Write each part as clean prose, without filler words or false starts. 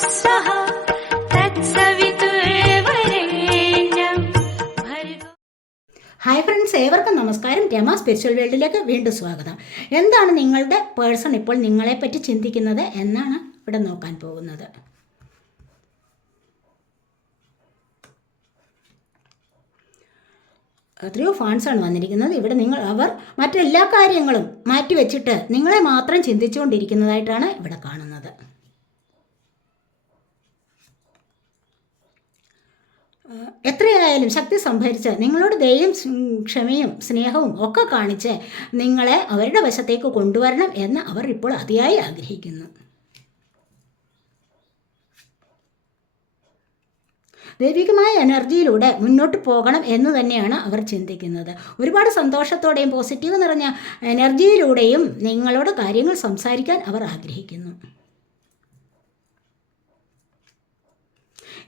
स्वः तत्सवितुर्वरेण्यं भर्गो. ഹായ് ഫ്രണ്ട്സ്, ഏവർക്കും നമസ്കാരം. രമ സ്പിരിച്വൽ വേൾഡിലേക്ക് വീണ്ടും സ്വാഗതം. എന്താണ് നിങ്ങളുടെ പേഴ്സൺ ഇപ്പോൾ നിങ്ങളെപ്പറ്റി ചിന്തിക്കുന്നത് എന്നാണ് ഇവിടെ നോക്കാൻ പോകുന്നത്. എത്രയോ ഫാൻസാണ് വന്നിരിക്കുന്നത്. ഇവിടെ അവർ മറ്റെല്ലാ കാര്യങ്ങളും മാറ്റിവെച്ചിട്ട് നിങ്ങളെ മാത്രം ചിന്തിച്ചുകൊണ്ടിരിക്കുന്നതായിട്ടാണ് ഇവിടെ കാണുന്നത്. എത്രയായാലും ശക്തി സംഭരിച്ച് നിങ്ങളോട് ദയയും ക്ഷമയും സ്നേഹവും ഒക്കെ കാണിച്ച് നിങ്ങളെ അവരുടെ വശത്തേക്ക് കൊണ്ടുവരണം എന്ന് അവർ ഇപ്പോൾ അതിയായി ആഗ്രഹിക്കുന്നു. ദൈവികമായ എനർജിയിലൂടെ മുന്നോട്ട് പോകണം എന്ന് തന്നെയാണ് അവർ ചിന്തിക്കുന്നത്. ഒരുപാട് സന്തോഷത്തോടെയും പോസിറ്റീവ് നിറഞ്ഞ എനർജിയിലൂടെയും നിങ്ങളോട് കാര്യങ്ങൾ സംസാരിക്കാൻ അവർ ആഗ്രഹിക്കുന്നു.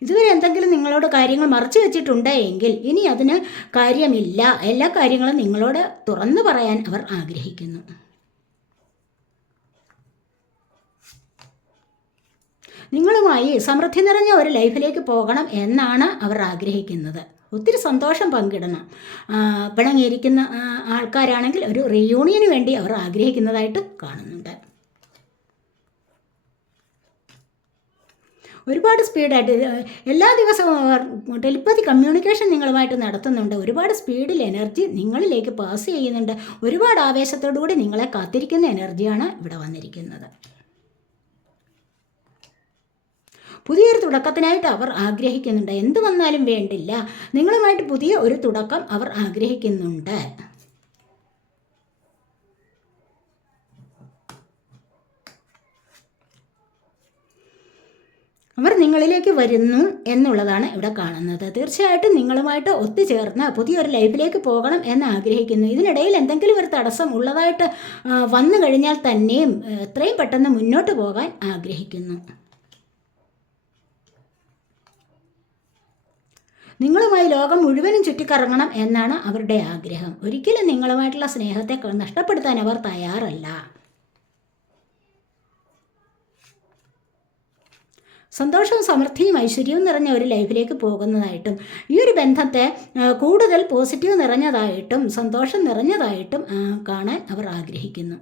ഇതുവരെ എന്തെങ്കിലും നിങ്ങളോട് കാര്യങ്ങൾ മറച്ചു വെച്ചിട്ടുണ്ട് എങ്കിൽ ഇനി അതിന് കാര്യമില്ല. എല്ലാ കാര്യങ്ങളും നിങ്ങളോട് തുറന്നു പറയാൻ അവർ ആഗ്രഹിക്കുന്നു. നിങ്ങളുമായി സമൃദ്ധി നിറഞ്ഞ ഒരു ലൈഫിലേക്ക് പോകണം എന്നാണ് അവർ ആഗ്രഹിക്കുന്നത്. ഒത്തിരി സന്തോഷം പങ്കിടണം. പിണങ്ങിയിരിക്കുന്ന ആൾക്കാരാണെങ്കിൽ ഒരു റീയൂണിയന് വേണ്ടി അവർ ആഗ്രഹിക്കുന്നതായിട്ട് കാണുന്നുണ്ട്. ഒരുപാട് സ്പീഡായിട്ട് എല്ലാ ദിവസവും അവർ ടെലിപ്പതി കമ്മ്യൂണിക്കേഷൻ നിങ്ങളുമായിട്ട് നടത്തുന്നുണ്ട്. ഒരുപാട് സ്പീഡിൽ എനർജി നിങ്ങളിലേക്ക് പാസ് ചെയ്യുന്നുണ്ട്. ഒരുപാട് ആവേശത്തോടുകൂടി നിങ്ങളെ കാത്തിരിക്കുന്ന എനർജിയാണ് ഇവിടെ വന്നിരിക്കുന്നത്. പുതിയൊരു തുടക്കത്തിനായിട്ട് അവർ ആഗ്രഹിക്കുന്നുണ്ട്. എന്തു വന്നാലും വേണ്ടില്ല, നിങ്ങളുമായിട്ട് പുതിയ ഒരു തുടക്കം അവർ ആഗ്രഹിക്കുന്നുണ്ട്. അവർ നിങ്ങളിലേക്ക് വരുന്നു എന്നുള്ളതാണ് ഇവിടെ കാണുന്നത്. തീർച്ചയായിട്ടും നിങ്ങളുമായിട്ട് ഒത്തുചേർന്ന് പുതിയൊരു ലൈഫിലേക്ക് പോകണം എന്ന് ആഗ്രഹിക്കുന്നു. ഇതിനിടയിൽ എന്തെങ്കിലും ഒരു തടസ്സം ഉള്ളതായിട്ട് വന്നു കഴിഞ്ഞാൽ തന്നെയും എത്രയും പെട്ടെന്ന് മുന്നോട്ട് പോകാൻ ആഗ്രഹിക്കുന്നു. നിങ്ങളുമായി ലോകം മുഴുവനും ചുറ്റിക്കറങ്ങണം എന്നാണ് അവരുടെ ആഗ്രഹം. ഒരിക്കലും നിങ്ങളുമായിട്ടുള്ള സ്നേഹത്തെ നഷ്ടപ്പെടുത്താൻ അവർ തയ്യാറല്ല. സന്തോഷവും സമൃദ്ധിയും ഐശ്വര്യവും നിറഞ്ഞ ഒരു ലൈഫിലേക്ക് പോകുന്നതായിട്ടും ഈ ഒരു ബന്ധത്തെ കൂടുതൽ പോസിറ്റീവ് നിറഞ്ഞതായിട്ടും സന്തോഷം നിറഞ്ഞതായിട്ടും കാണാൻ അവർ ആഗ്രഹിക്കുന്നു.